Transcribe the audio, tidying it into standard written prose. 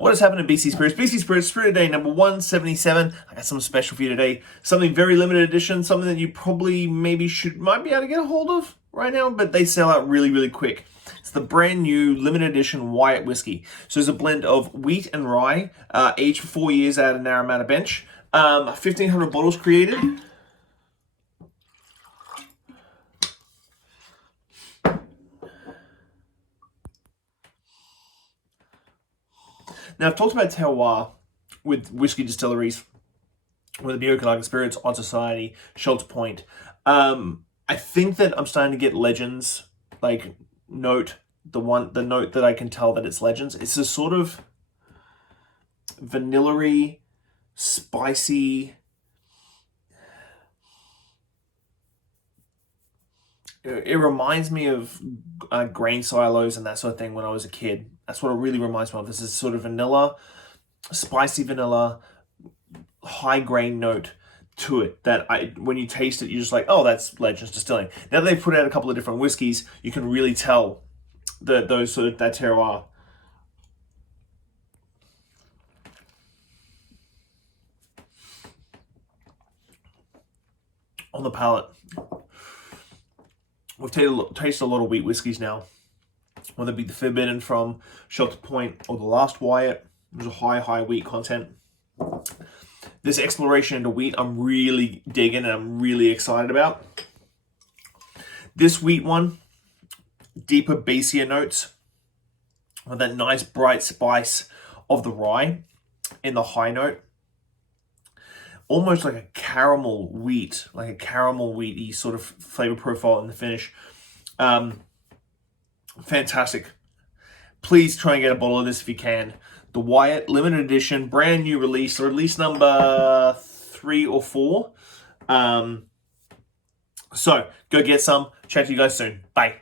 What has happened in BC Spirits? BC Spirits Spirit Day number 177. I got something special for you today. Something very limited edition, something that you probably might be able to get a hold of right now, but they sell out really, really quick. It's the brand new limited edition Wyatt whiskey. So it's a blend of wheat and rye, aged for 4 years out of Narromana Bench. 1,500 bottles created. Now, I've talked about terroir with whiskey distilleries, with the eclectic spirits, Odd Society, Shelter Point. I think that I'm starting to get legends, like note, the note that I can tell that it's legends. It's a sort of vanilla-y, spicy, it reminds me of grain silos and that sort of thing when I was a kid. That's what it really reminds me of. This is sort of vanilla, spicy vanilla, high grain note to it that when you taste it, you're just like, oh, that's Legends Distilling. Now that they've put out a couple of different whiskeys, you can really tell that terroir. On the palate. We've tasted a lot of wheat whiskies now, whether it be the Forbidden from Shelter Point or the last Wyatt. There's a high wheat content. This exploration into wheat, I'm really digging and I'm really excited about. This wheat one, deeper, bassier notes with that nice bright spice of the rye in the high note. Almost like a caramel wheaty sort of flavor profile in the finish. Fantastic. Please try and get a bottle of this if you can. The Wyatt limited edition, brand new release number 3 or 4. So go get some. Chat to you guys soon. Bye.